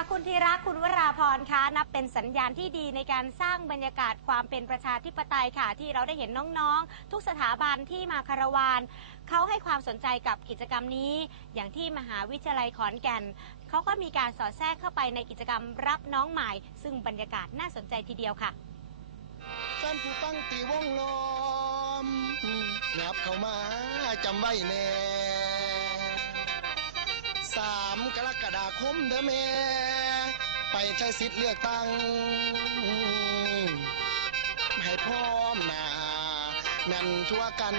ค่ะคุณธีระคุณวราพรคะนับเป็นสัญญาณที่ดีในการสร้างบรรยากาศความเป็นประชาธิปไตยค่ะ ที่เราได้เห็นน้องๆ ทุกสถาบันที่มาคารวานเขาให้ความสนใจกับกิจกรรมนี้ อย่างที่มหาวิทยาลัยขอนแก่นเขาก็มีการสอดแทรกเข้าไปในกิจกรรมรับน้องใหม่ ซึ่งบรรยากาศน่าสนใจทีเดียวค่ะแฟนผู้ฟังตีวงล้อมงับเข้ามาจำไว้แน่าคมเด้อแม่ ไปใช้สิทธิ์เลือกตั้ง ให้พร้อมหน้าแม่นทั่วกัน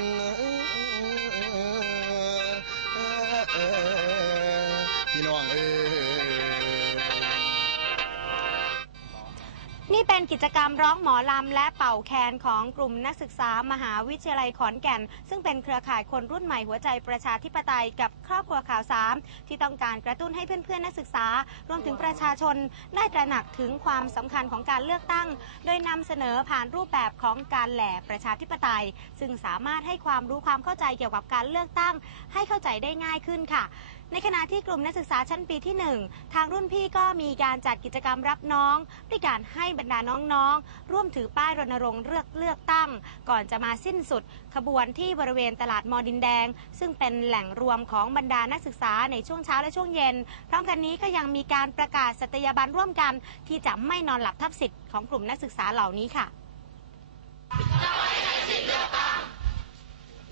นี่เป็นกิจกรรมร้องหมอลำและเป่าแคนของกลุ่มนักศึกษามหาวิทยาลัยขอนแก่น ซึ่งเป็นเครือข่ายคนรุ่นใหม่หัวใจประชาธิปไตยกับครอบครัวข่าวสามที่ต้องการกระตุ้นให้เพื่อนๆนักศึกษารวมถึงประชาชนได้ตระหนักถึงความสำคัญของการเลือกตั้ง โดยนำเสนอผ่านรูปแบบของการแหล่ประชาธิปไตย ซึ่งสามารถให้ความรู้ความเข้าใจเกี่ยวกับการเลือกตั้ง ให้เข้าใจได้ง่ายขึ้นค่ะ ในขณะที่กลุ่มนักศึกษาชั้นปีที่ 1 ทางรุ่นพี่ก็มีการจัดกิจกรรมรับน้องด้วยการให้บรรดาน้องๆ ร่วมถือป้ายรณรงค์เลือกเลือกตั้ง ก่อนจะมาสิ้นสุด ขบวนที่บริเวณตลาดมอดินแดง ซึ่งเป็นแหล่งรวมของบรรดานักศึกษาในช่วงเช้าและช่วงเย็น พร้อมกันนี้ก็ยังมีการประกาศสัตยาบันร่วมกัน ที่จะไม่นอนหลับทับสิทธิ์ของกลุ่มนักศึกษาเหล่านี้ค่ะ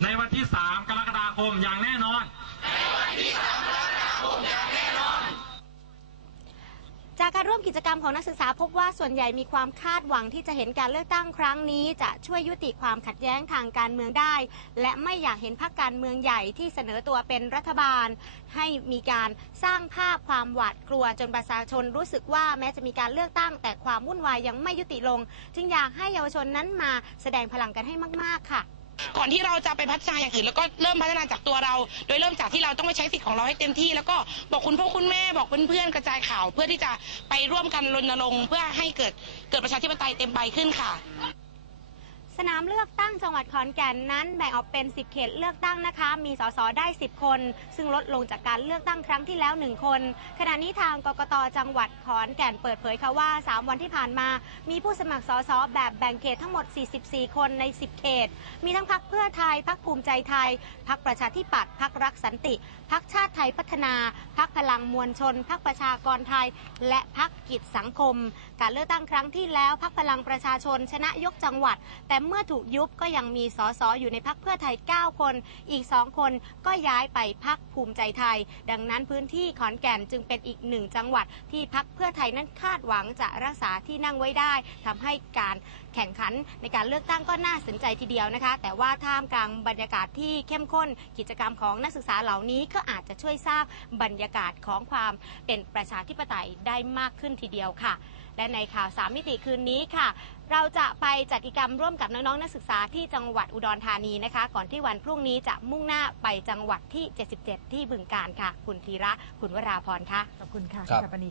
ในวันที่ 3 กรกฎาคมอย่างแน่ จากการร่วมกิจกรรมของนักศึกษาพบว่าส่วนใหญ่มีความคาดหวังที่จะเห็นการเลือกตั้งครั้งนี้ จะช่วยยุติความขัดแย้งทางการเมืองได้ และไม่อยากเห็นพรรคการเมืองใหญ่ที่เสนอตัวเป็นรัฐบาล ให้มีการสร้างภาพความหวาดกลัวจนประชาชนรู้สึกว่าแม้จะมีการเลือกตั้ง แต่ความวุ่นวายยังไม่ยุติลง จึงอยากให้เยาวชนนั้นมาแสดงพลังกันให้มาก ๆ ค่ะ ก่อนที่เราจะไปพัฒนาอย่างอื่นแล้วก็เริ่มพัฒนาจากตัวเรา โดยเริ่มจากที่เราต้องไปใช้สิทธิ์ของเราให้เต็มที่ แล้วก็บอกคุณพ่อคุณแม่บอกเพื่อนๆกระจายข่าว เพื่อที่จะไปร่วมกันรณรงค์เพื่อให้เกิดเกิดประชาธิปไตยเต็มใบขึ้นค่ะ สนามเลือกตั้งจังหวัดขอนแก่นนั้นแบ่งออกเป็น 10 เขตเลือกตั้งนะคะ มีสสได้ 10 คน ซึ่งลดลงจากการเลือกตั้งครั้งที่แล้ว 1 คน ขณะนี้ทางกกตจังหวัดขอนแก่นเปิดเผยค่ะว่า 3 วันที่ผ่านมา มีผู้สมัครสสแบบแบ่งเขตทั้งหมด 44 คนใน 10 เขต มีทั้งพักเพื่อไทยพักภูมิใจไทยพักประชาธิปัตย์พักรักสันติพักชาติไทยพัฒนาพักพลังมวลชนพักประชากรไทย และพักกิจสังคม การเลือกตั้งครั้งที่แล้วพักพลังประชาชนชนะยกจังหวัด แต่เมื่อถูกยุบก็ยังมีสสอยู่ในพักเพื่อไทย 9 คน อีก 2 คนก็ย้ายไปพักภูมิใจไทย ดังนั้นพื้นที่ขอนแก่นจึงเป็นอีกหนึ่งจังหวัดที่พักเพื่อไทยนั้นคาดหวังจะรักษาที่นั่งไว้ได้ทำให้การแข่งขันในการเลือกตั้งก็น่าสนใจทีเดียวนะคะ แต่ว่าท่ามกลางบรรยากาศที่เข้มข้น กิจกรรมของนักศึกษาเหล่านี้ก็อาจจะช่วยสร้างบรรยากาศของความเป็นประชาธิปไตยได้มากขึ้นทีเดียวค่ะ และในข่าวสามมิติคืนนี้ค่ะ เราจะไปจัดกิจกรรมร่วมกับน้องๆนักศึกษาที่จังหวัดอุดรธานีนะคะ ก่อนที่วันพรุ่งนี้จะมุ่งหน้าไปจังหวัดที่ 77 ที่บึงการค่ะ คุณธีระคุณวราพรค่ะขอบคุณค่ะครับณปณี